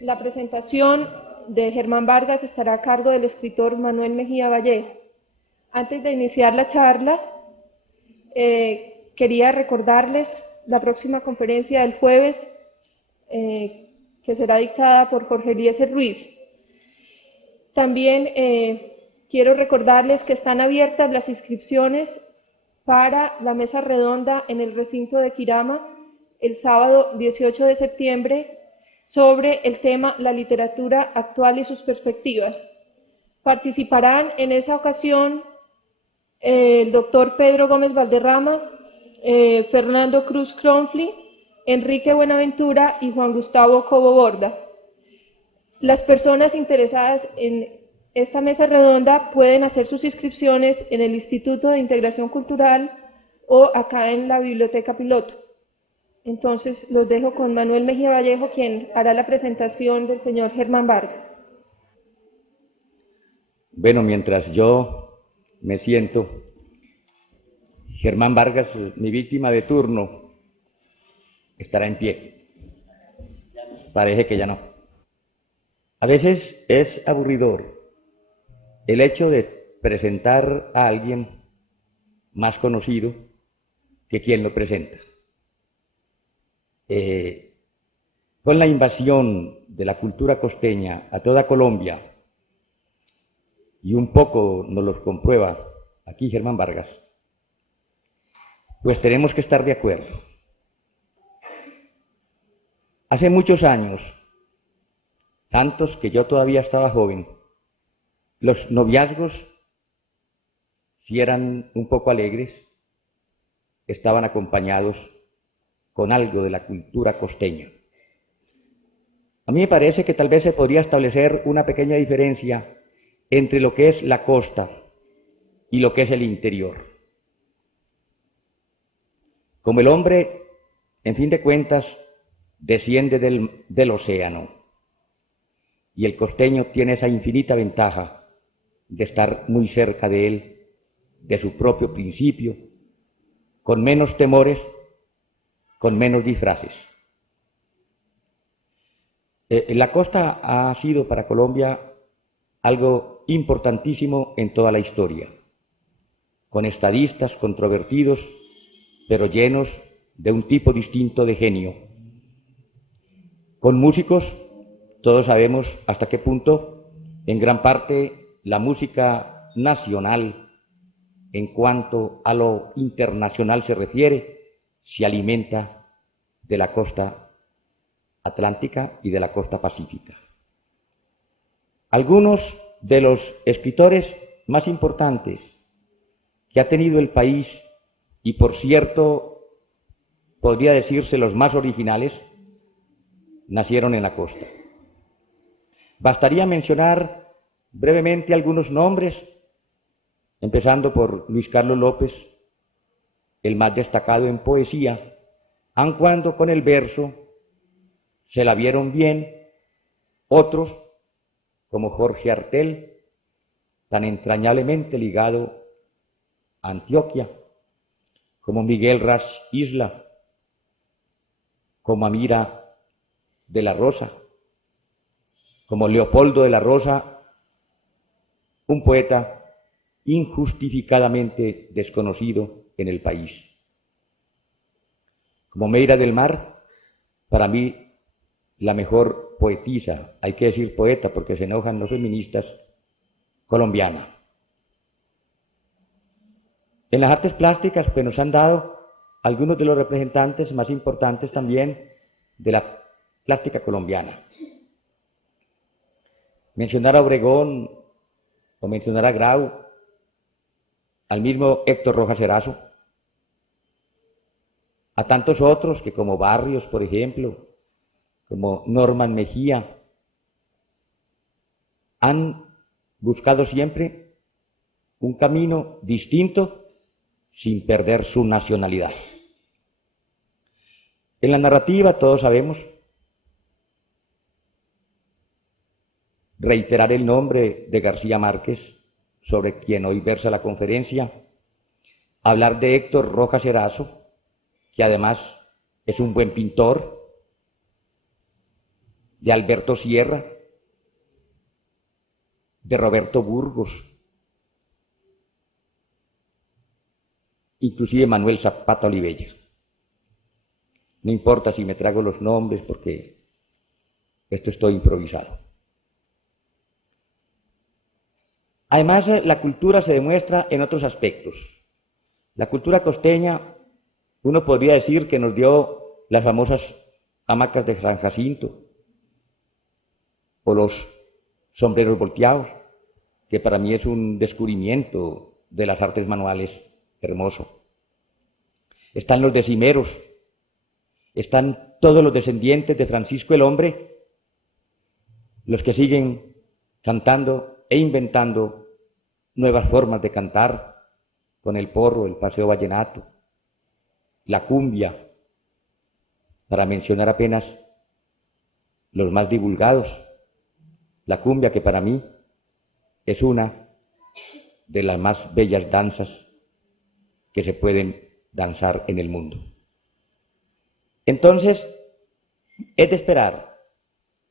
La presentación de Germán Vargas estará a cargo del escritor Manuel Mejía Vallejo. Antes de iniciar la charla, quería recordarles la próxima conferencia del jueves, que será dictada por Jorge Eliezer Ruiz. También quiero recordarles que están abiertas las inscripciones para la mesa redonda en el recinto de Quirama el sábado 18 de septiembre sobre el tema La literatura actual y sus perspectivas. Participarán en esa ocasión el doctor Pedro Gómez Valderrama, Fernando Cruz Cronfli, Enrique Buenaventura y Juan Gustavo Cobo Borda. Las personas interesadas en esta mesa redonda pueden hacer sus inscripciones en el Instituto de Integración Cultural o acá en la Biblioteca Piloto. Entonces los dejo con Manuel Mejía Vallejo, quien hará la presentación del señor Germán Vargas. Bueno, mientras yo me siento, Germán Vargas, mi víctima de turno, estará en pie. Parece que ya no. A veces es aburridor el hecho de presentar a alguien más conocido que quien lo presenta. Con la invasión de la cultura costeña a toda Colombia, y un poco nos los comprueba aquí Germán Vargas, pues tenemos que estar de acuerdo. Hace muchos años, tantos que yo todavía estaba joven, los noviazgos, si eran un poco alegres, estaban acompañados con algo de la cultura costeña. A mí me parece que tal vez se podría establecer una pequeña diferencia entre lo que es la costa y lo que es el interior. Como el hombre, en fin de cuentas, desciende del océano, y el costeño tiene esa infinita ventaja de estar muy cerca de él, de su propio principio, con menos temores, con menos disfraces. La costa ha sido para Colombia algo importantísimo en toda la historia, con estadistas controvertidos, pero llenos de un tipo distinto de genio, con músicos, todos sabemos hasta qué punto, en gran parte, la música nacional, en cuanto a lo internacional se refiere, se alimenta de la costa atlántica y de la costa pacífica. Algunos de los escritores más importantes que ha tenido el país, y por cierto, podría decirse los más originales, nacieron en la costa. Bastaría mencionar brevemente algunos nombres, empezando por Luis Carlos López, el más destacado en poesía, aun cuando con el verso se la vieron bien otros, como Jorge Artel, tan entrañablemente ligado a Antioquia, como Miguel Ras Isla, como Amira de la Rosa, como Leopoldo de la Rosa, un poeta injustificadamente desconocido en el país. Como Meira del Mar, para mí la mejor poetisa, hay que decir poeta porque se enojan los feministas, colombiana. En las artes plásticas pues nos han dado algunos de los representantes más importantes también de la plástica colombiana. Mencionar a Obregón o mencionar a Grau, al mismo Héctor Rojas Erazo, a tantos otros que como Barrios, por ejemplo, como Norman Mejía, han buscado siempre un camino distinto sin perder su nacionalidad. En la narrativa todos sabemos, reiterar el nombre de García Márquez, sobre quien hoy versa la conferencia, hablar de Héctor Rojas Erazo, que además es un buen pintor, de Alberto Sierra, de Roberto Burgos, inclusive Manuel Zapata Olivella. No importa si me trago los nombres porque esto estoy improvisado. Además, la cultura se demuestra en otros aspectos. La cultura costeña, uno podría decir que nos dio las famosas hamacas de San Jacinto o los sombreros volteados, que para mí es un descubrimiento de las artes manuales hermoso. Están los decimeros, están todos los descendientes de Francisco el Hombre, los que siguen cantando e inventando nuevas formas de cantar, con el porro, el paseo vallenato, la cumbia, para mencionar apenas los más divulgados. La cumbia, que para mí es una de las más bellas danzas que se pueden danzar en el mundo. Entonces, es de esperar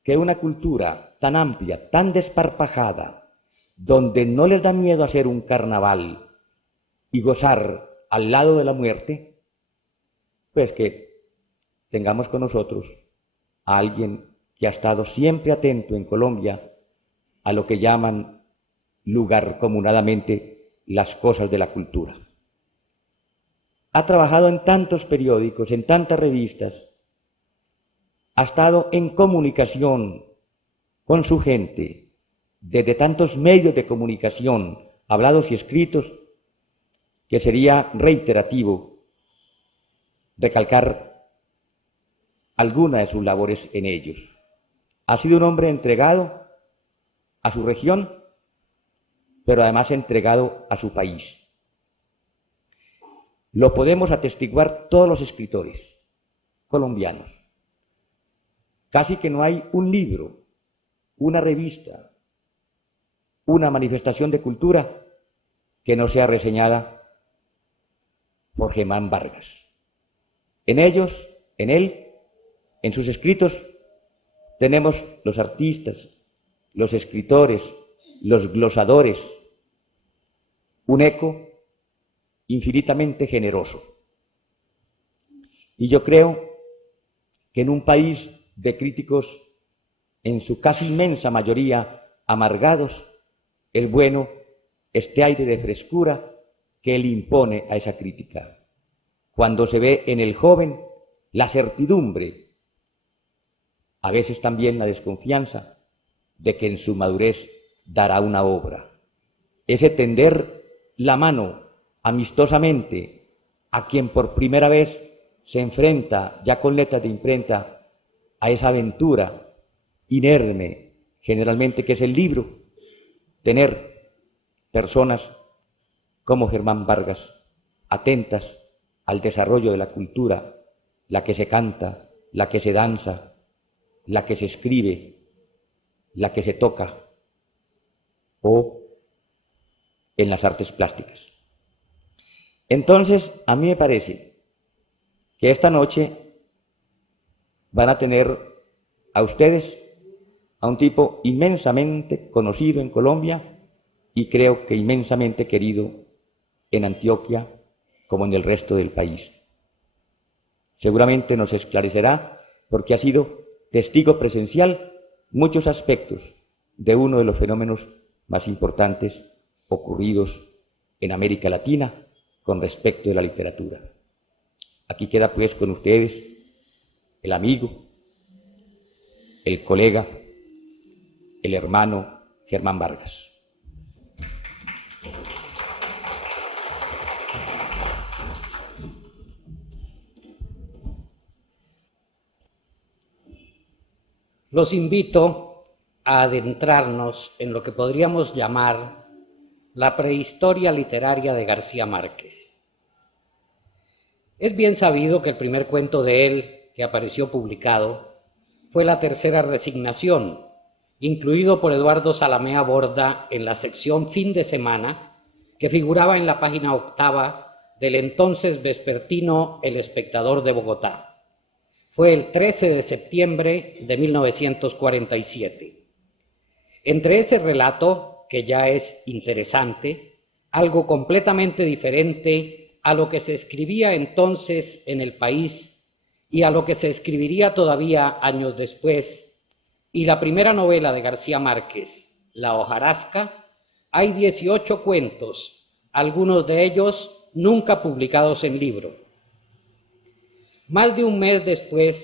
que una cultura tan amplia, tan desparpajada, donde no les da miedo hacer un carnaval y gozar al lado de la muerte, pues que tengamos con nosotros a alguien que ha estado siempre atento en Colombia a lo que llaman lugarcomunadamente las cosas de la cultura. Ha trabajado en tantos periódicos, en tantas revistas, ha estado en comunicación con su gente, desde tantos medios de comunicación, hablados y escritos, que sería reiterativo recalcar alguna de sus labores en ellos. Ha sido un hombre entregado a su región, pero además entregado a su país. Lo podemos atestiguar todos los escritores colombianos. Casi que no hay un libro, una revista, una manifestación de cultura que no sea reseñada por Germán Vargas. En ellos, en él, en sus escritos, tenemos los artistas, los escritores, los glosadores, un eco infinitamente generoso. Y yo creo que en un país de críticos, en su casi inmensa mayoría amargados, el bueno, este aire de frescura que él impone a esa crítica. Cuando se ve en el joven la certidumbre, a veces también la desconfianza, de que en su madurez dará una obra. Ese tender la mano amistosamente a quien por primera vez se enfrenta, ya con letras de imprenta, a esa aventura inerme, generalmente, que es el libro, tener personas como Germán Vargas, atentas al desarrollo de la cultura, la que se canta, la que se danza, la que se escribe, la que se toca, o en las artes plásticas. Entonces, a mí me parece que esta noche van a tener a ustedes a un tipo inmensamente conocido en Colombia y creo que inmensamente querido en Antioquia como en el resto del país. Seguramente nos esclarecerá porque ha sido testigo presencial muchos aspectos de uno de los fenómenos más importantes ocurridos en América Latina con respecto de la literatura. Aquí queda pues con ustedes el amigo, el colega, el hermano Germán Vargas. Los invito a adentrarnos en lo que podríamos llamar la prehistoria literaria de García Márquez. Es bien sabido que el primer cuento de él que apareció publicado fue La tercera resignación, incluido por Eduardo Zalamea Borda en la sección Fin de Semana, que figuraba en la página 8ª del entonces vespertino El Espectador de Bogotá. fue el 13 de septiembre de 1947. Entre ese relato, que ya es interesante, algo completamente diferente a lo que se escribía entonces en el país y a lo que se escribiría todavía años después, y la primera novela de García Márquez, La hojarasca, hay 18 cuentos, algunos de ellos nunca publicados en libro. Más de un mes después,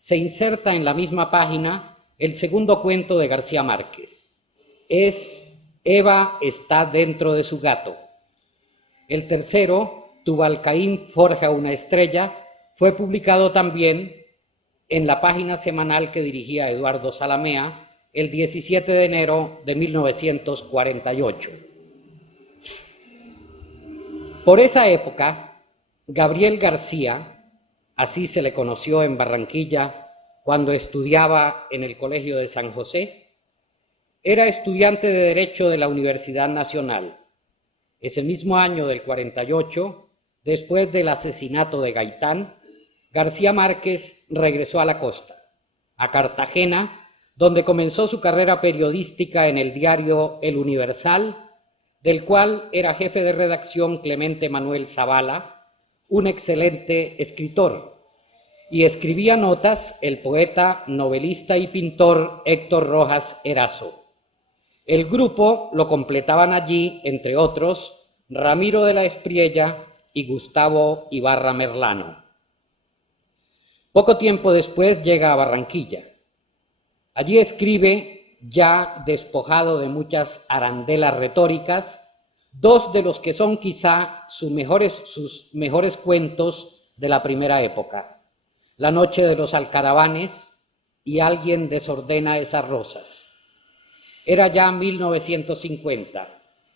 se inserta en la misma página el segundo cuento de García Márquez. Es Eva está dentro de su gato. El tercero, Tubalcaín forja una estrella, fue publicado también en la página semanal que dirigía Eduardo Zalamea el 17 de enero de 1948. Por esa época, Gabriel García, así se le conoció en Barranquilla cuando estudiaba en el Colegio de San José, era estudiante de Derecho de la Universidad Nacional. Ese mismo año del 48, después del asesinato de Gaitán, García Márquez regresó a la costa, a Cartagena, donde comenzó su carrera periodística en el diario El Universal, del cual era jefe de redacción Clemente Manuel Zavala, un excelente escritor, y escribía notas el poeta, novelista y pintor Héctor Rojas Erazo. El grupo lo completaban allí, entre otros, Ramiro de la Espriella y Gustavo Ibarra Merlano. Poco tiempo después llega a Barranquilla. Allí escribe, ya despojado de muchas arandelas retóricas, dos de los que son quizá sus mejores cuentos de la primera época: La noche de los alcaravanes y Alguien desordena esas rosas. Era ya 1950.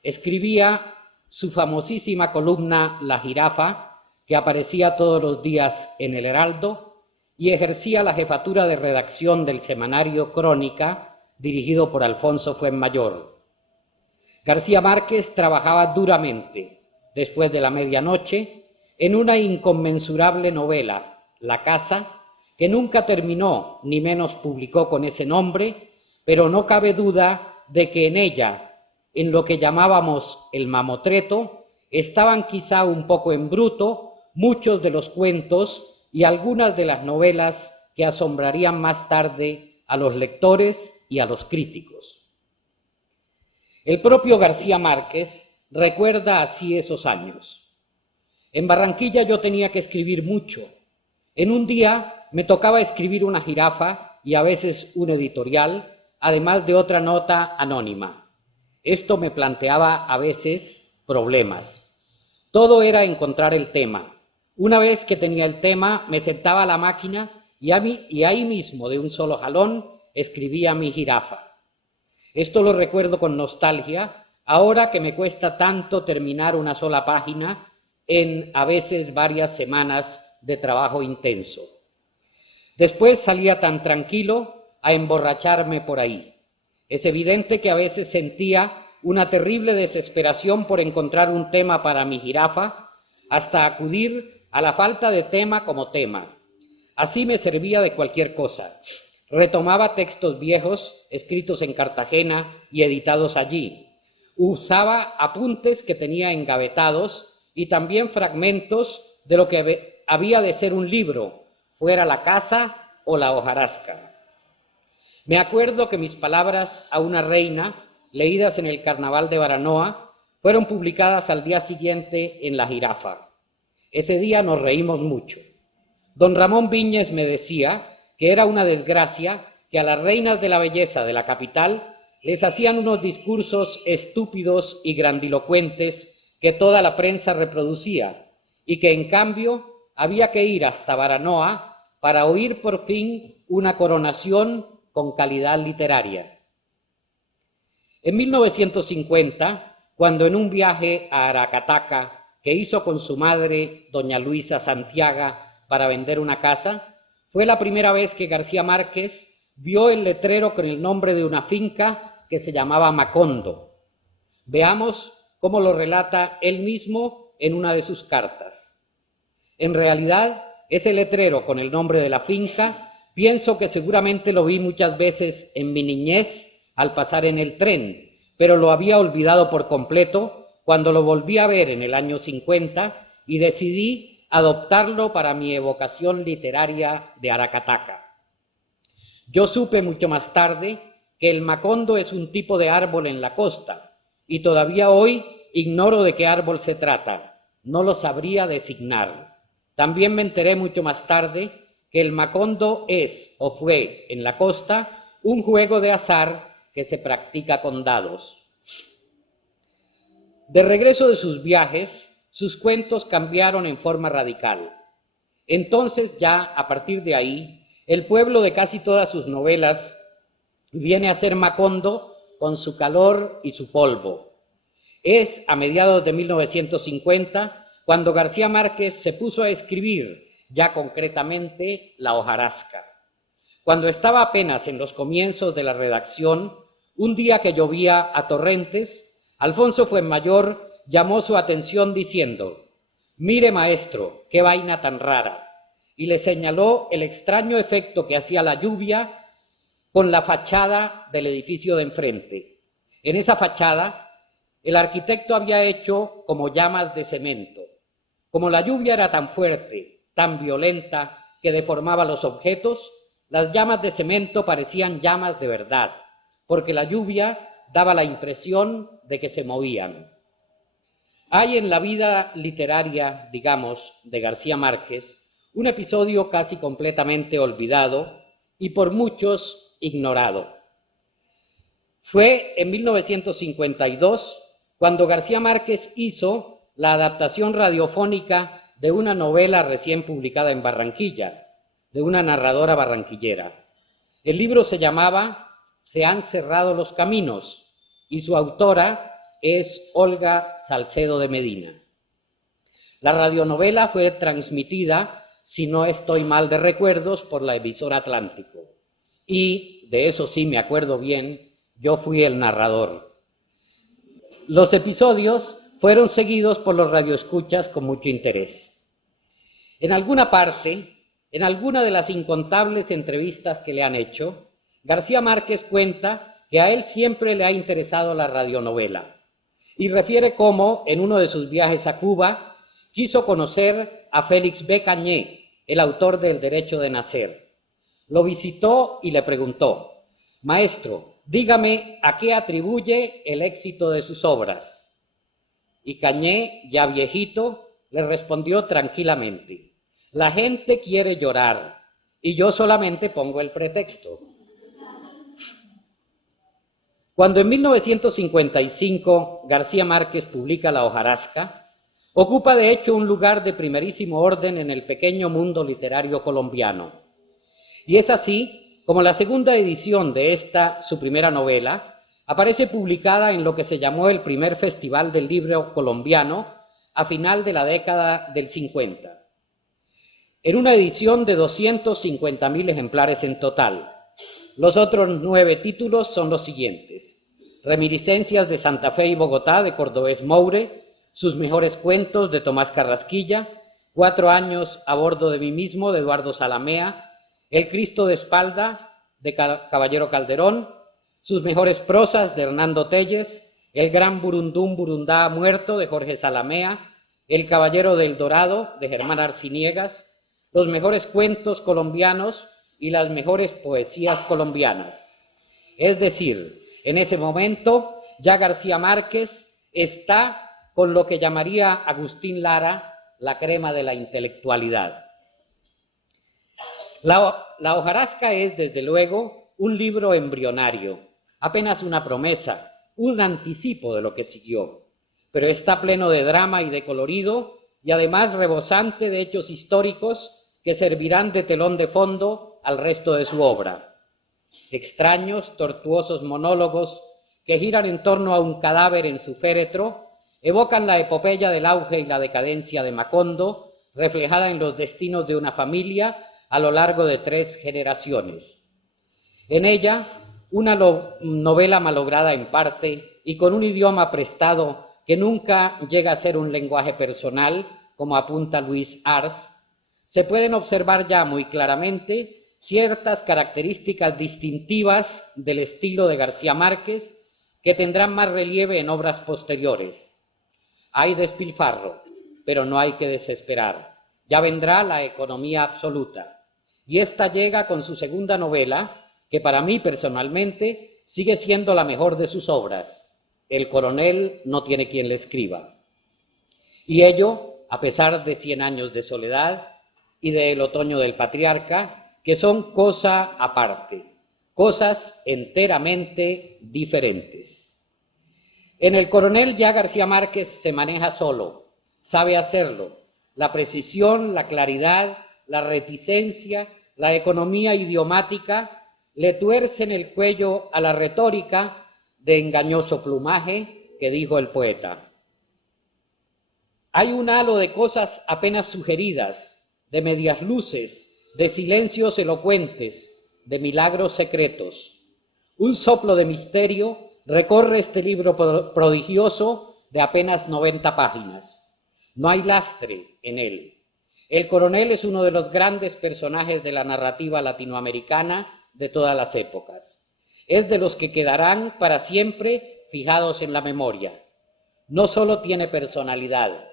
Escribía su famosísima columna La Jirafa, que aparecía todos los días en El Heraldo, y ejercía la jefatura de redacción del semanario Crónica, dirigido por Alfonso Fuenmayor. García Márquez trabajaba duramente, después de la medianoche, en una inconmensurable novela, La Casa, que nunca terminó, ni menos publicó con ese nombre, pero no cabe duda de que en ella, en lo que llamábamos el mamotreto, estaban quizá un poco en bruto muchos de los cuentos y algunas de las novelas que asombrarían más tarde a los lectores y a los críticos. El propio García Márquez recuerda así esos años. En Barranquilla yo tenía que escribir mucho. En un día me tocaba escribir una jirafa y a veces un editorial, además de otra nota anónima. Esto me planteaba a veces problemas. Todo era encontrar el tema. Una vez que tenía el tema, me sentaba a la máquina y ahí mismo, de un solo jalón, escribía mi jirafa. Esto lo recuerdo con nostalgia, ahora que me cuesta tanto terminar una sola página en a veces varias semanas de trabajo intenso. Después salía tan tranquilo a emborracharme por ahí. Es evidente que a veces sentía una terrible desesperación por encontrar un tema para mi jirafa, hasta acudir a la falta de tema como tema. Así me servía de cualquier cosa. Retomaba textos viejos, escritos en Cartagena y editados allí. Usaba apuntes que tenía engavetados y también fragmentos de lo que había de ser un libro, fuera La Casa o La hojarasca. Me acuerdo que mis palabras a una reina, leídas en el Carnaval de Baranoa, fueron publicadas al día siguiente en La Jirafa. Ese día nos reímos mucho. Don Ramón Viñes me decía que era una desgracia que a las reinas de la belleza de la capital les hacían unos discursos estúpidos y grandilocuentes que toda la prensa reproducía, y que en cambio había que ir hasta Baranoa para oír por fin una coronación con calidad literaria. En 1950, cuando en un viaje a Aracataca que hizo con su madre, doña Luisa Santiaga, para vender una casa, fue la primera vez que García Márquez vio el letrero con el nombre de una finca que se llamaba Macondo. Veamos cómo lo relata él mismo en una de sus cartas. En realidad, Ese letrero con el nombre de la finca, pienso que seguramente lo vi muchas veces en mi niñez al pasar en el tren, pero lo había olvidado por completo cuando lo volví a ver en el año 50 y decidí adoptarlo para mi evocación literaria de Aracataca. Yo supe mucho más tarde que el macondo es un tipo de árbol en la costa y todavía hoy ignoro de qué árbol se trata, no lo sabría designar. También me enteré mucho más tarde que el macondo es o fue en la costa un juego de azar que se practica con dados. De regreso de sus viajes, sus cuentos cambiaron en forma radical. Entonces ya, a partir de ahí, el pueblo de casi todas sus novelas viene a ser Macondo con su calor y su polvo. Es a mediados de 1950 cuando García Márquez se puso a escribir ya concretamente La hojarasca. Cuando estaba apenas en los comienzos de la redacción, un día que llovía a torrentes, Alfonso Fuenmayor llamó su atención diciendo: «Mire, maestro, qué vaina tan rara», y le señaló el extraño efecto que hacía la lluvia con la fachada del edificio de enfrente. En esa fachada, el arquitecto había hecho como llamas de cemento. Como la lluvia era tan fuerte, tan violenta, que deformaba los objetos, las llamas de cemento parecían llamas de verdad, porque la lluvia daba la impresión de que se movían. Hay en la vida literaria, digamos, de García Márquez, un episodio casi completamente olvidado y por muchos ignorado. Fue en 1952 cuando García Márquez hizo la adaptación radiofónica de una novela recién publicada en Barranquilla, de una narradora barranquillera. El libro se llamaba Se han cerrado los caminos y su autora es Olga Salcedo de Medina. La radionovela fue transmitida, si no estoy mal de recuerdos, por la emisora Atlántico. Y, de eso sí me acuerdo bien, yo fui el narrador. Los episodios fueron seguidos por los radioescuchas con mucho interés. En alguna parte, en alguna de las incontables entrevistas que le han hecho, García Márquez cuenta que a él siempre le ha interesado la radionovela y refiere cómo, en uno de sus viajes a Cuba, quiso conocer a Félix B. Cañé, el autor del Derecho de Nacer. Lo visitó y le preguntó: «Maestro, dígame a qué atribuye el éxito de sus obras». Y Cañé, ya viejito, le respondió tranquilamente: «La gente quiere llorar y yo solamente pongo el pretexto». Cuando en 1955 García Márquez publica La hojarasca, ocupa de hecho un lugar de primerísimo orden en el pequeño mundo literario colombiano. Y es así como la segunda edición de esta, su primera novela, aparece publicada en lo que se llamó el primer Festival del Libro Colombiano a final de la década del 50. En una edición de 250.000 ejemplares en total. Los otros 9 títulos son los siguientes: Reminiscencias de Santa Fe y Bogotá, de Cordovés Moure; Sus mejores cuentos, de Tomás Carrasquilla; 4 años a bordo de mí mismo, de Eduardo Salamea; El Cristo de espalda, de Caballero Calderón; Sus mejores prosas, de Hernando Telles; El gran Burundún Burundá muerto, de Jorge Salamea; El Caballero del Dorado, de Germán Arciniegas; Los mejores cuentos colombianos y las mejores poesías colombianas. Es decir, en ese momento ya García Márquez está con lo que llamaría Agustín Lara la crema de la intelectualidad. La hojarasca es, desde luego, un libro embrionario, apenas una promesa, un anticipo de lo que siguió, pero está pleno de drama y de colorido, y además rebosante de hechos históricos que servirán de telón de fondo al resto de su obra. Extraños, tortuosos monólogos que giran en torno a un cadáver en su féretro evocan la epopeya del auge y la decadencia de Macondo, reflejada en los destinos de una familia a lo largo de 3 generaciones. En ella, una novela malograda en parte y con un idioma prestado que nunca llega a ser un lenguaje personal, como apunta Luis Ars, se pueden observar ya muy claramente ciertas características distintivas del estilo de García Márquez que tendrán más relieve en obras posteriores. Hay despilfarro, pero no hay que desesperar. Ya vendrá la economía absoluta. Y esta llega con su segunda novela, que para mí personalmente sigue siendo la mejor de sus obras. El coronel no tiene quien le escriba. Y ello, a pesar de 100 años de soledad y del otoño del patriarca, que son cosa aparte, cosas enteramente diferentes. En el coronel ya García Márquez se maneja solo, sabe hacerlo. La precisión, la claridad, la reticencia, la economía idiomática le tuercen el cuello a la retórica de engañoso plumaje que dijo el poeta. Hay un halo de cosas apenas sugeridas, de medias luces, de silencios elocuentes, de milagros secretos. Un soplo de misterio recorre este libro prodigioso de apenas 90 páginas. No hay lastre en él. El coronel es uno de los grandes personajes de la narrativa latinoamericana de todas las épocas. Es de los que quedarán para siempre fijados en la memoria. No solo tiene personalidad,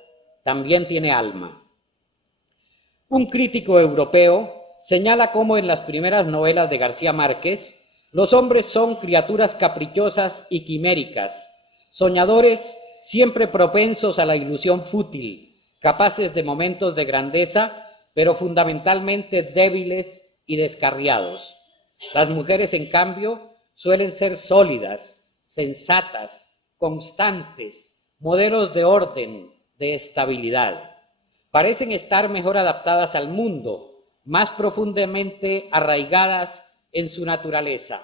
también tiene alma. Un crítico europeo señala cómo en las primeras novelas de García Márquez los hombres son criaturas caprichosas y quiméricas, soñadores siempre propensos a la ilusión fútil, capaces de momentos de grandeza, pero fundamentalmente débiles y descarriados. Las mujeres, en cambio, suelen ser sólidas, sensatas, constantes, modelos de orden, de estabilidad. Parecen estar mejor adaptadas al mundo, más profundamente arraigadas en su naturaleza,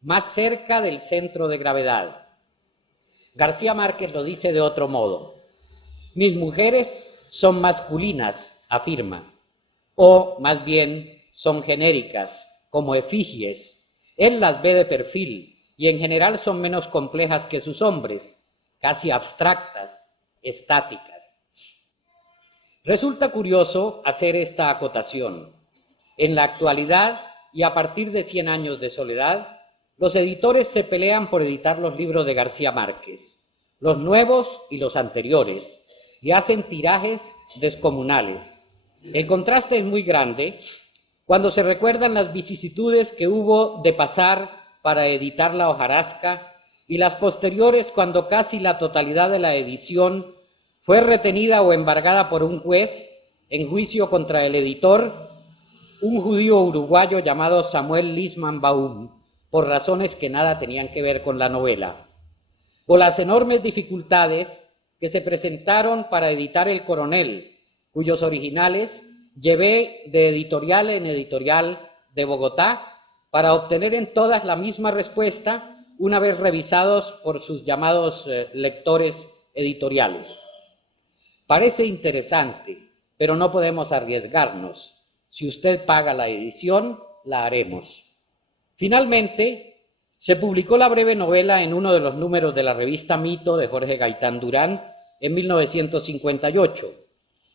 más cerca del centro de gravedad. García Márquez lo dice de otro modo. Mis mujeres son masculinas, afirma, o más bien son genéricas, como efigies. Él las ve de perfil y en general son menos complejas que sus hombres, casi abstractas, estáticas. Resulta curioso hacer esta acotación. En la actualidad y a partir de 100 años de soledad, los editores se pelean por editar los libros de García Márquez, los nuevos y los anteriores, y hacen tirajes descomunales. El contraste es muy grande cuando se recuerdan las vicisitudes que hubo de pasar para editar la hojarasca y las posteriores cuando casi la totalidad de la edición fue retenida o embargada por un juez en juicio contra el editor, un judío uruguayo llamado Samuel Lisman Baum, por razones que nada tenían que ver con la novela. O las enormes dificultades que se presentaron para editar El Coronel, cuyos originales llevé de editorial en editorial de Bogotá para obtener en todas la misma respuesta una vez revisados por sus llamados lectores editoriales. Parece interesante, pero no podemos arriesgarnos. Si usted paga la edición, la haremos. Finalmente, se publicó la breve novela en uno de los números de la revista Mito de Jorge Gaitán Durán en 1958,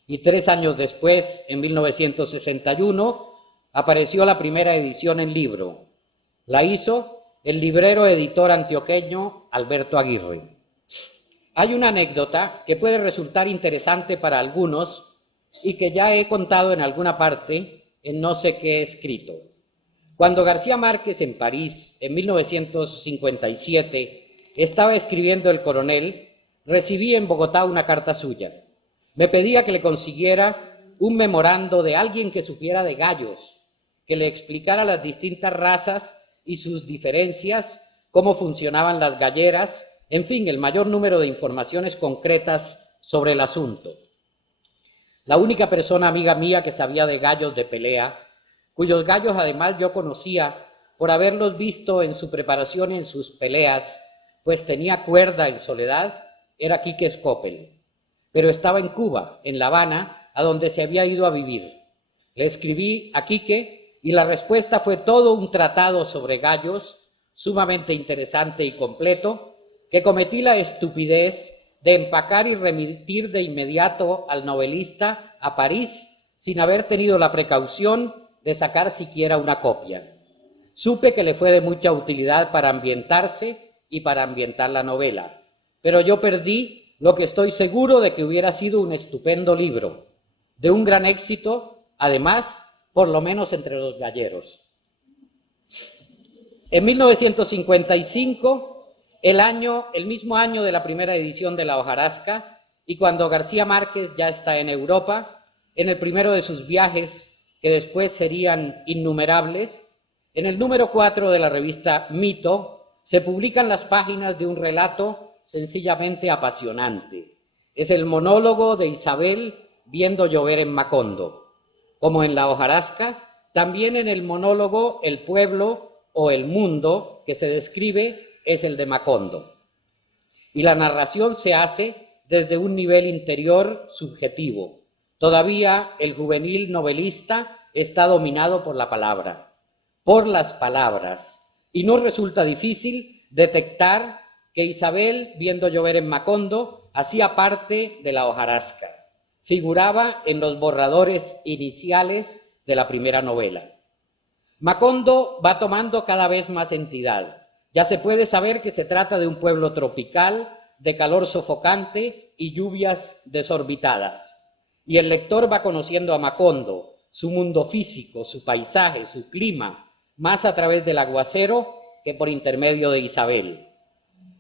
y 3 años después, en 1961, apareció la primera edición en libro. La hizo el librero editor antioqueño Alberto Aguirre. Hay una anécdota que puede resultar interesante para algunos y que ya he contado en alguna parte en no sé qué escrito. Cuando García Márquez en París, en 1957, estaba escribiendo El Coronel, recibí en Bogotá una carta suya. Me pedía que le consiguiera un memorando de alguien que supiera de gallos, que le explicara las distintas razas y sus diferencias, cómo funcionaban las galleras, en fin, el mayor número de informaciones concretas sobre el asunto. La única persona amiga mía que sabía de gallos de pelea, cuyos gallos además yo conocía por haberlos visto en su preparación y en sus peleas, pues tenía cuerda en soledad, era Quique Scopel. Pero estaba en Cuba, en La Habana, a donde se había ido a vivir. Le escribí a Quique y la respuesta fue todo un tratado sobre gallos, sumamente interesante y completo, que cometí la estupidez de empacar y remitir de inmediato al novelista a París sin haber tenido la precaución de sacar siquiera una copia. Supe que le fue de mucha utilidad para ambientarse y para ambientar la novela, pero yo perdí lo que estoy seguro de que hubiera sido un estupendo libro, de un gran éxito, además, por lo menos entre los galleros. En 1955, el mismo año de la primera edición de La hojarasca, y cuando García Márquez ya está en Europa, en el primero de sus viajes, que después serían innumerables, en el número 4 de la revista Mito, se publican las páginas de un relato sencillamente apasionante. Es el monólogo de Isabel viendo llover en Macondo. Como en La hojarasca, también en el monólogo el pueblo o el mundo que se describe es el de Macondo. Y la narración se hace desde un nivel interior subjetivo. Todavía el juvenil novelista está dominado por la palabra, por las palabras, y no resulta difícil detectar que Isabel, viendo llover en Macondo, hacía parte de La hojarasca, figuraba en los borradores iniciales de la primera novela. Macondo va tomando cada vez más entidad. Ya se puede saber que se trata de un pueblo tropical, de calor sofocante y lluvias desorbitadas. Y el lector va conociendo a Macondo, su mundo físico, su paisaje, su clima, más a través del aguacero que por intermedio de Isabel.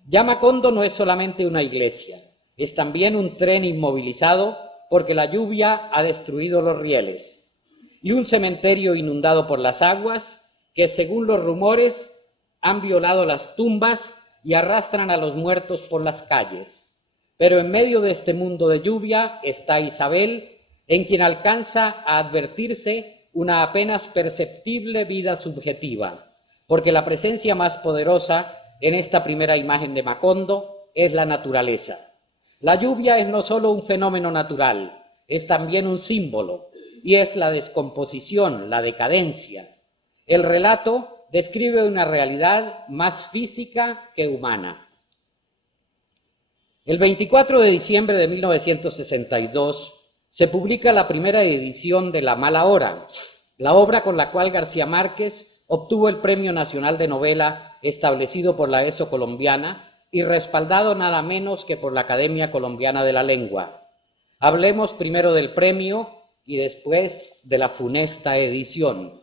Ya Macondo no es solamente una iglesia, es también un tren inmovilizado porque la lluvia ha destruido los rieles, y un cementerio inundado por las aguas que, según los rumores, han violado las tumbas y arrastran a los muertos por las calles. Pero en medio de este mundo de lluvia está Isabel, en quien alcanza a advertirse una apenas perceptible vida subjetiva, porque la presencia más poderosa en esta primera imagen de Macondo es la naturaleza. La lluvia es no solo un fenómeno natural, es también un símbolo, y es la descomposición, la decadencia. El relato describe una realidad más física que humana. El 24 de diciembre de 1962 se publica la primera edición de La mala hora, la obra con la cual García Márquez obtuvo el Premio Nacional de Novela establecido por la ESO colombiana y respaldado nada menos que por la Academia Colombiana de la Lengua. Hablemos primero del premio y después de la funesta edición.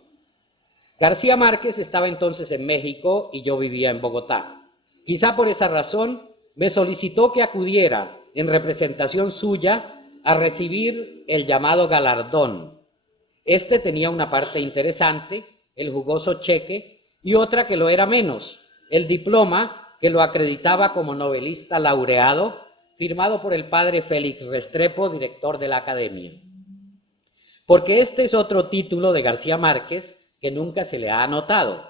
García Márquez estaba entonces en México y yo vivía en Bogotá. Quizá por esa razón me solicitó que acudiera en representación suya a recibir el llamado galardón. Este tenía una parte interesante, el jugoso cheque, y otra que lo era menos, el diploma que lo acreditaba como novelista laureado, firmado por el padre Félix Restrepo, director de la Academia. Porque este es otro título de García Márquez que nunca se le ha anotado,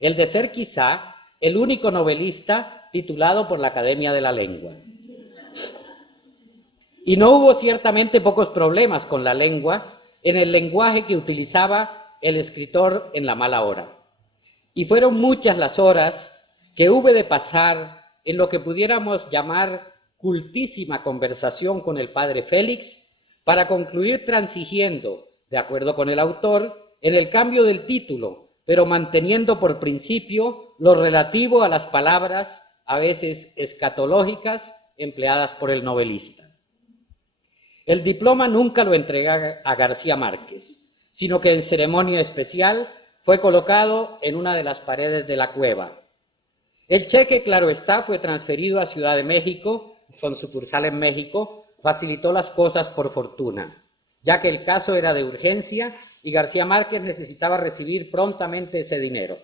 el de ser quizá el único novelista titulado por la Academia de la Lengua. Y no hubo ciertamente pocos problemas con la lengua en el lenguaje que utilizaba el escritor en La mala hora. Y fueron muchas las horas que hube de pasar en lo que pudiéramos llamar cultísima conversación con el padre Félix, para concluir transigiendo, de acuerdo con el autor, en el cambio del título, pero manteniendo por principio lo relativo a las palabras, a veces escatológicas, empleadas por el novelista. El diploma nunca lo entregué a García Márquez, sino que en ceremonia especial fue colocado en una de las paredes de la cueva. El cheque, claro está, fue transferido a Ciudad de México, con sucursal en México, facilitó las cosas por fortuna, ya que el caso era de urgencia y García Márquez necesitaba recibir prontamente ese dinero.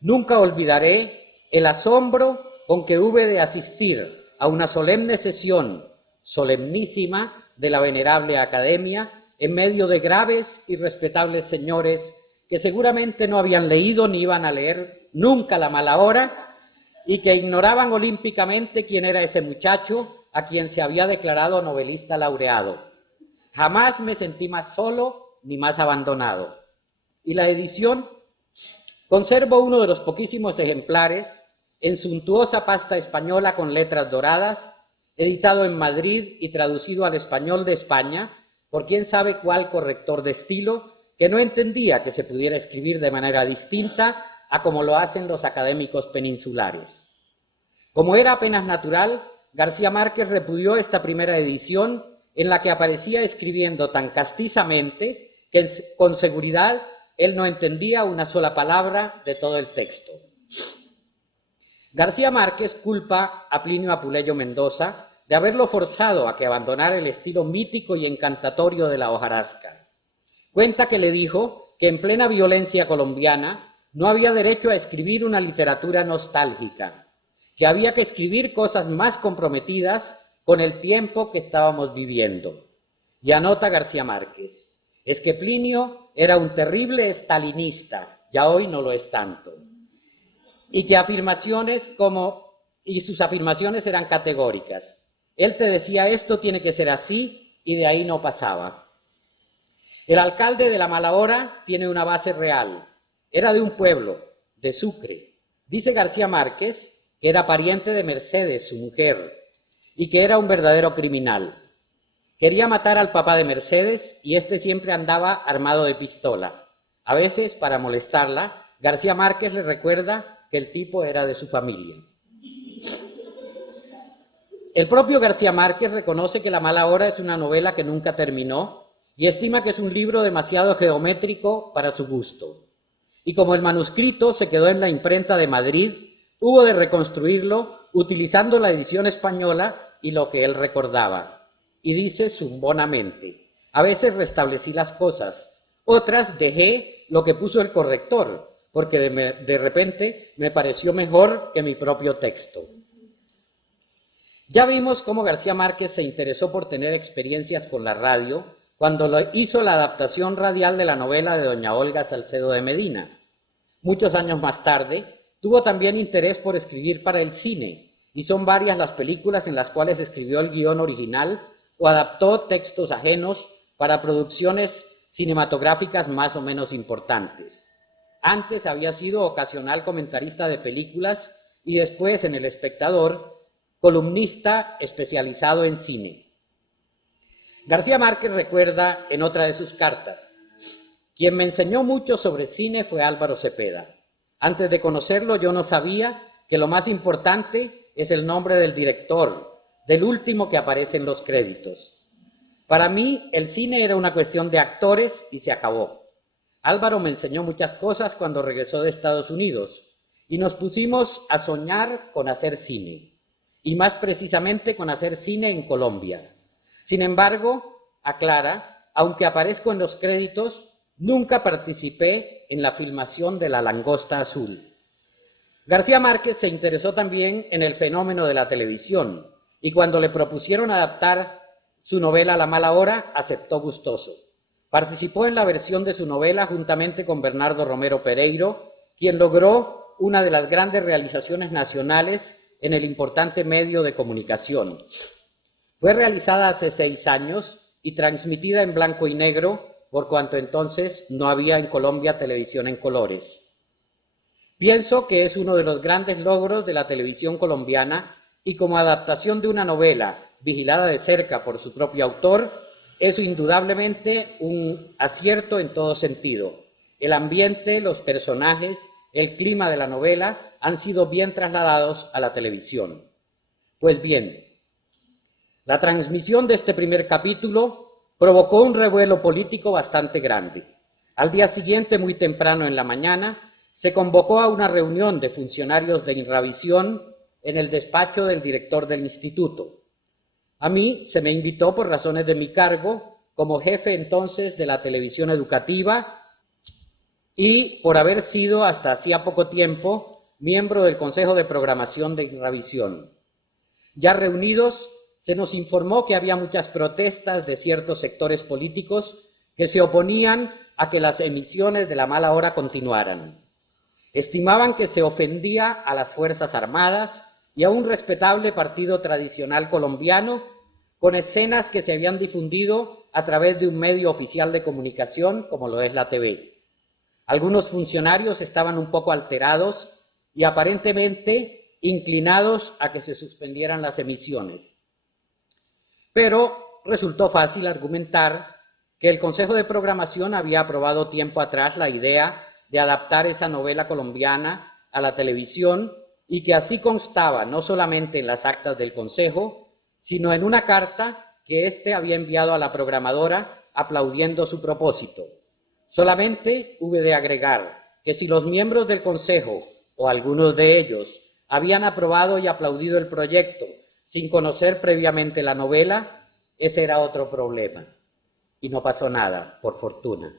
Nunca olvidaré el asombro con que hube de asistir a una solemne sesión, solemnísima, de la venerable Academia, en medio de graves y respetables señores que seguramente no habían leído ni iban a leer nunca La mala hora y que ignoraban olímpicamente quién era ese muchacho a quien se había declarado novelista laureado. Jamás me sentí más solo ni más abandonado. Y la edición, conservo uno de los poquísimos ejemplares en suntuosa pasta española con letras doradas, editado en Madrid y traducido al español de España por quién sabe cuál corrector de estilo, que no entendía que se pudiera escribir de manera distinta a como lo hacen los académicos peninsulares. Como era apenas natural, García Márquez repudió esta primera edición en la que aparecía escribiendo tan castizamente que con seguridad él no entendía una sola palabra de todo el texto. García Márquez culpa a Plinio Apuleyo Mendoza de haberlo forzado a que abandonara el estilo mítico y encantatorio de la hojarasca. Cuenta que le dijo que en plena violencia colombiana no había derecho a escribir una literatura nostálgica, que había que escribir cosas más comprometidas con el tiempo que estábamos viviendo. Y anota García Márquez, es que Plinio era un terrible estalinista, ya hoy no lo es tanto, y que sus afirmaciones eran categóricas. Él te decía, esto tiene que ser así, y de ahí no pasaba. El alcalde de La Mala Hora tiene una base real. Era de un pueblo, de Sucre. Dice García Márquez que era pariente de Mercedes, su mujer, y que era un verdadero criminal. Quería matar al papá de Mercedes y este siempre andaba armado de pistola. A veces, para molestarla, García Márquez le recuerda que el tipo era de su familia. El propio García Márquez reconoce que La Mala Hora es una novela que nunca terminó y estima que es un libro demasiado geométrico para su gusto. Y como el manuscrito se quedó en la imprenta de Madrid, hubo de reconstruirlo utilizando la edición española y lo que él recordaba. Y dice zumbonamente, a veces restablecí las cosas, otras dejé lo que puso el corrector, porque de repente me pareció mejor que mi propio texto. Ya vimos cómo García Márquez se interesó por tener experiencias con la radio cuando hizo la adaptación radial de la novela de doña Olga Salcedo de Medina. Muchos años más tarde, tuvo también interés por escribir para el cine, y son varias las películas en las cuales escribió el guión original o adaptó textos ajenos para producciones cinematográficas más o menos importantes. Antes había sido ocasional comentarista de películas y después en El Espectador, columnista especializado en cine. García Márquez recuerda en otra de sus cartas, quien me enseñó mucho sobre cine fue Álvaro Cepeda. Antes de conocerlo yo no sabía que lo más importante es el nombre del director, del último que aparece en los créditos. Para mí el cine era una cuestión de actores y se acabó. Álvaro me enseñó muchas cosas cuando regresó de Estados Unidos y nos pusimos a soñar con hacer cine, y más precisamente con hacer cine en Colombia. Sin embargo, aclara, aunque aparezco en los créditos, nunca participé en la filmación de La Langosta Azul. García Márquez se interesó también en el fenómeno de la televisión y cuando le propusieron adaptar su novela La Mala Hora, aceptó gustoso. Participó en la versión de su novela juntamente con Bernardo Romero Pereiro, quien logró una de las grandes realizaciones nacionales en el importante medio de comunicación. Fue realizada hace 6 años y transmitida en blanco y negro, por cuanto entonces no había en Colombia televisión en colores. Pienso que es uno de los grandes logros de la televisión colombiana y como adaptación de una novela vigilada de cerca por su propio autor, es indudablemente un acierto en todo sentido. El ambiente, los personajes, el clima de la novela han sido bien trasladados a la televisión. Pues bien, la transmisión de este primer capítulo provocó un revuelo político bastante grande. Al día siguiente, muy temprano en la mañana, se convocó a una reunión de funcionarios de Inravisión en el despacho del director del instituto. A mí se me invitó por razones de mi cargo como jefe entonces de la televisión educativa y por haber sido hasta hacía poco tiempo miembro del Consejo de Programación de Inravisión. Ya reunidos, se nos informó que había muchas protestas de ciertos sectores políticos que se oponían a que las emisiones de La Mala Hora continuaran. Estimaban que se ofendía a las Fuerzas Armadas y a un respetable partido tradicional colombiano con escenas que se habían difundido a través de un medio oficial de comunicación como lo es la TV. Algunos funcionarios estaban un poco alterados y aparentemente inclinados a que se suspendieran las emisiones. Pero resultó fácil argumentar que el Consejo de Programación había aprobado tiempo atrás la idea de adaptar esa novela colombiana a la televisión y que así constaba no solamente en las actas del Consejo, sino en una carta que éste había enviado a la programadora aplaudiendo su propósito. Solamente hube de agregar que si los miembros del Consejo, o algunos de ellos, habían aprobado y aplaudido el proyecto sin conocer previamente la novela, ese era otro problema. Y no pasó nada, por fortuna.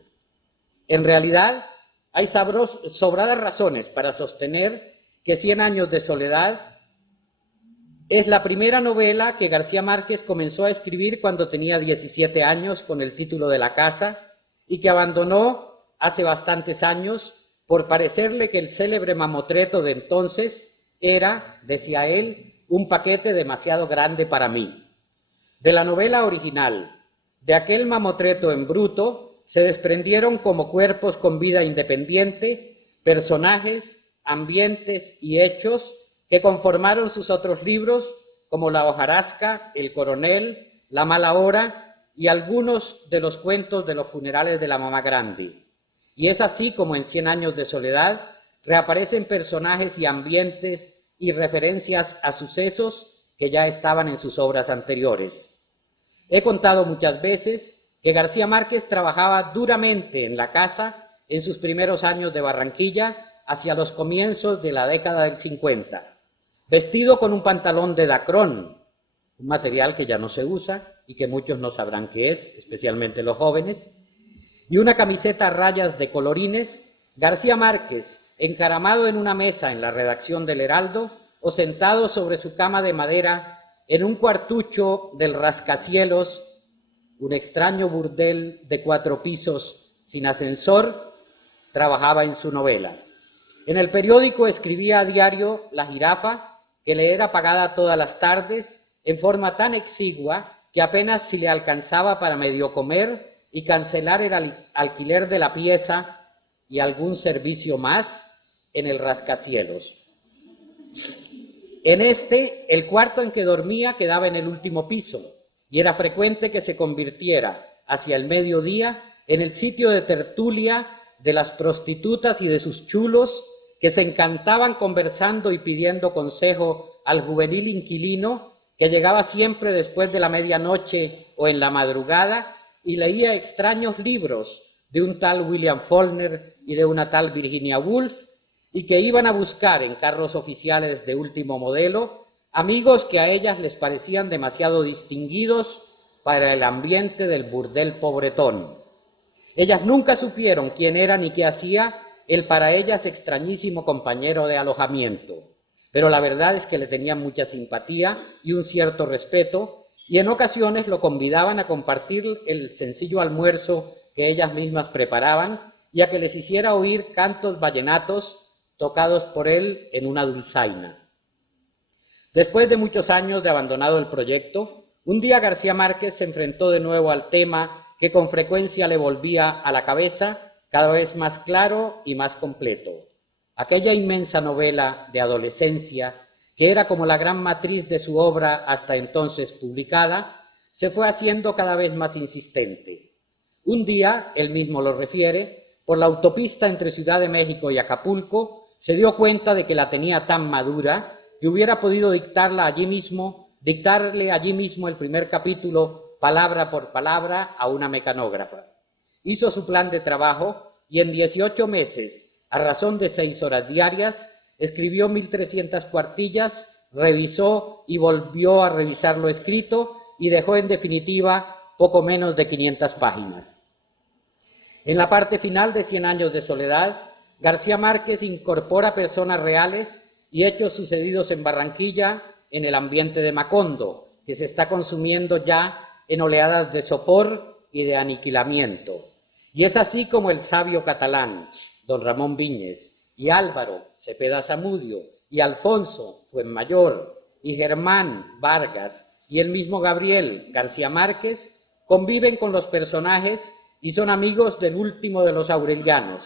En realidad, hay sobradas razones para sostener que 100 años de soledad es la primera novela que García Márquez comenzó a escribir cuando tenía 17 años con el título de La Casa y que abandonó hace bastantes años por parecerle que el célebre mamotreto de entonces era, decía él, un paquete demasiado grande para mí. De la novela original, de aquel mamotreto en bruto, se desprendieron como cuerpos con vida independiente, personajes, ambientes y hechos que conformaron sus otros libros, como La hojarasca, El coronel, La mala hora y algunos de los cuentos de los funerales de la mamá grande. Y es así como en 100 años de soledad reaparecen personajes y ambientes y referencias a sucesos que ya estaban en sus obras anteriores. He contado muchas veces que García Márquez trabajaba duramente en la casa en sus primeros años de Barranquilla hacia los comienzos de la década del 50, vestido con un pantalón de dacrón, un material que ya no se usa y que muchos no sabrán qué es, especialmente los jóvenes, y una camiseta a rayas de colorines. García Márquez, encaramado en una mesa en la redacción del Heraldo o sentado sobre su cama de madera en un cuartucho del rascacielos, un extraño burdel de 4 pisos sin ascensor, trabajaba en su novela. En el periódico escribía a diario La Jirafa, que le era pagada todas las tardes en forma tan exigua que apenas si le alcanzaba para medio comer y cancelar el alquiler de la pieza y algún servicio más en el rascacielos. En el cuarto en que dormía quedaba en el último piso y era frecuente que se convirtiera hacia el mediodía en el sitio de tertulia de las prostitutas y de sus chulos que se encantaban conversando y pidiendo consejo al juvenil inquilino que llegaba siempre después de la medianoche o en la madrugada y leía extraños libros de un tal William Faulkner y de una tal Virginia Woolf, y que iban a buscar en carros oficiales de último modelo amigos que a ellas les parecían demasiado distinguidos para el ambiente del burdel pobretón. Ellas nunca supieron quién era ni qué hacía el para ellas extrañísimo compañero de alojamiento, pero la verdad es que le tenían mucha simpatía y un cierto respeto, y en ocasiones lo convidaban a compartir el sencillo almuerzo que ellas mismas preparaban y a que les hiciera oír cantos vallenatos tocados por él en una dulzaina. Después de muchos años de abandonado el proyecto, un día García Márquez se enfrentó de nuevo al tema que con frecuencia le volvía a la cabeza, cada vez más claro y más completo. Aquella inmensa novela de adolescencia, que era como la gran matriz de su obra hasta entonces publicada, se fue haciendo cada vez más insistente. Un día, él mismo lo refiere, por la autopista entre Ciudad de México y Acapulco, se dio cuenta de que la tenía tan madura que hubiera podido dictarle allí mismo el primer capítulo, palabra por palabra, a una mecanógrafa. Hizo su plan de trabajo y en 18 meses, a razón de 6 horas diarias, escribió 1300 cuartillas, revisó y volvió a revisar lo escrito y dejó en definitiva poco menos de 500 páginas. En la parte final de 100 años de soledad, García Márquez incorpora personas reales y hechos sucedidos en Barranquilla en el ambiente de Macondo, que se está consumiendo ya en oleadas de sopor y de aniquilamiento. Y es así como el sabio catalán, don Ramón Viñes, y Álvaro Cepeda Zamudio, y Alfonso Fuenmayor, y Germán Vargas, y el mismo Gabriel García Márquez, conviven con los personajes y son amigos del último de los aurelianos.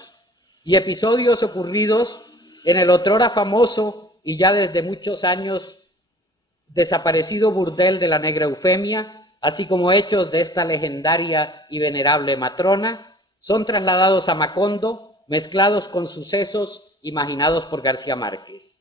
Y episodios ocurridos en el otrora famoso y ya desde muchos años desaparecido burdel de la Negra Eufemia así como hechos de esta legendaria y venerable matrona, son trasladados a Macondo, mezclados con sucesos imaginados por García Márquez.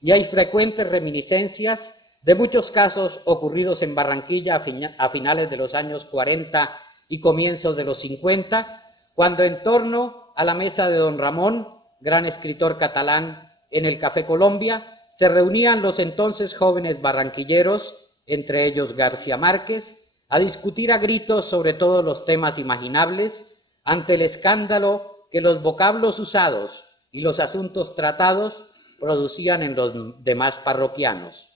Y hay frecuentes reminiscencias de muchos casos ocurridos en Barranquilla a finales de los años 40 y comienzos de los 50, cuando en torno a la mesa de don Ramón, gran escritor catalán, en el Café Colombia, se reunían los entonces jóvenes barranquilleros, entre ellos García Márquez, a discutir a gritos sobre todos los temas imaginables ante el escándalo que los vocablos usados y los asuntos tratados producían en los demás parroquianos.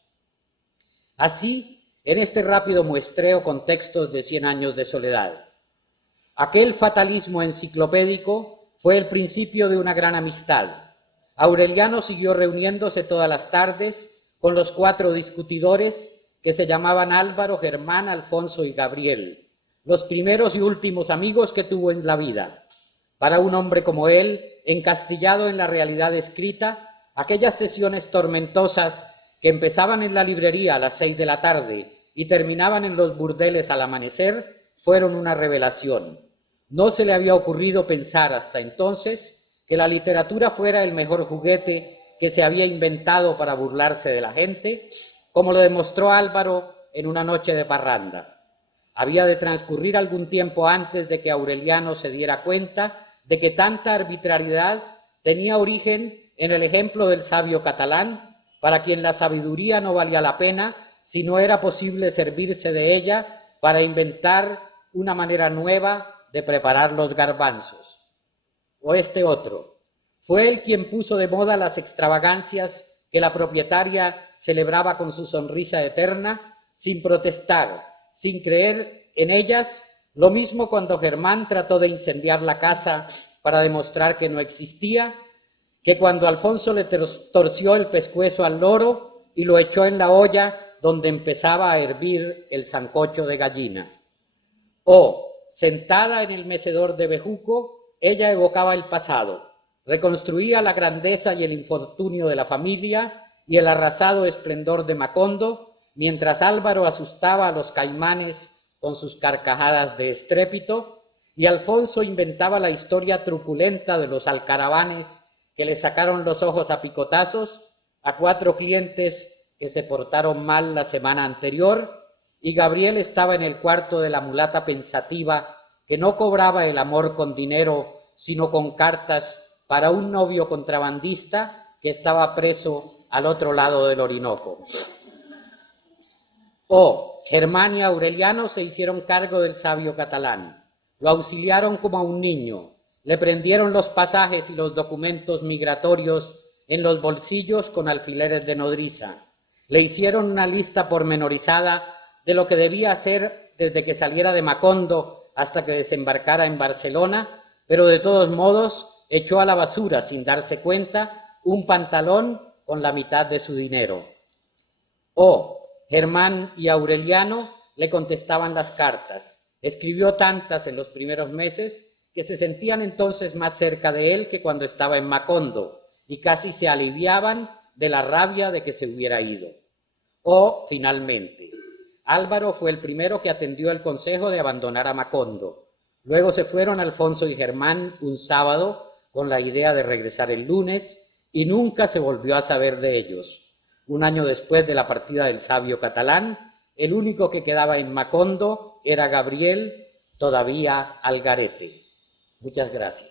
Así, en este rápido muestreo con textos de 100 años de soledad, aquel fatalismo enciclopédico fue el principio de una gran amistad. Aureliano siguió reuniéndose todas las tardes con los 4 discutidores que se llamaban Álvaro, Germán, Alfonso y Gabriel, los primeros y últimos amigos que tuvo en la vida. Para un hombre como él, encastillado en la realidad escrita, aquellas sesiones tormentosas que empezaban en la librería a las 6 de la tarde y terminaban en los burdeles al amanecer, fueron una revelación. No se le había ocurrido pensar hasta entonces que la literatura fuera el mejor juguete que se había inventado para burlarse de la gente, como lo demostró Álvaro en una noche de parranda. Había de transcurrir algún tiempo antes de que Aureliano se diera cuenta de que tanta arbitrariedad tenía origen en el ejemplo del sabio catalán, para quien la sabiduría no valía la pena si no era posible servirse de ella para inventar una manera nueva de preparar los garbanzos. O este otro, fue él quien puso de moda las extravagancias que la propietaria celebraba con su sonrisa eterna, sin protestar, sin creer en ellas, lo mismo cuando Germán trató de incendiar la casa para demostrar que no existía, que cuando Alfonso le torció el pescuezo al loro y lo echó en la olla donde empezaba a hervir el sancocho de gallina. O, sentada en el mecedor de bejuco, ella evocaba el pasado, reconstruía la grandeza y el infortunio de la familia y el arrasado esplendor de Macondo, mientras Álvaro asustaba a los caimanes con sus carcajadas de estrépito y Alfonso inventaba la historia truculenta de los alcaravanes que le sacaron los ojos a picotazos a 4 clientes que se portaron mal la semana anterior, y Gabriel estaba en el cuarto de la mulata pensativa que no cobraba el amor con dinero, sino con cartas para un novio contrabandista que estaba preso al otro lado del Orinoco. O Germán y Aureliano se hicieron cargo del sabio catalán, lo auxiliaron como a un niño, le prendieron los pasajes y los documentos migratorios en los bolsillos con alfileres de nodriza, le hicieron una lista pormenorizada de lo que debía hacer desde que saliera de Macondo hasta que desembarcara en Barcelona, pero de todos modos echó a la basura, sin darse cuenta, un pantalón con la mitad de su dinero. O Germán y Aureliano le contestaban las cartas. Escribió tantas en los primeros meses que se sentían entonces más cerca de él que cuando estaba en Macondo y casi se aliviaban de la rabia de que se hubiera ido. O, finalmente, Álvaro fue el primero que atendió el consejo de abandonar a Macondo. Luego se fueron Alfonso y Germán un sábado con la idea de regresar el lunes y nunca se volvió a saber de ellos. Un año después de la partida del sabio catalán, el único que quedaba en Macondo era Gabriel, todavía al garete. Muchas gracias.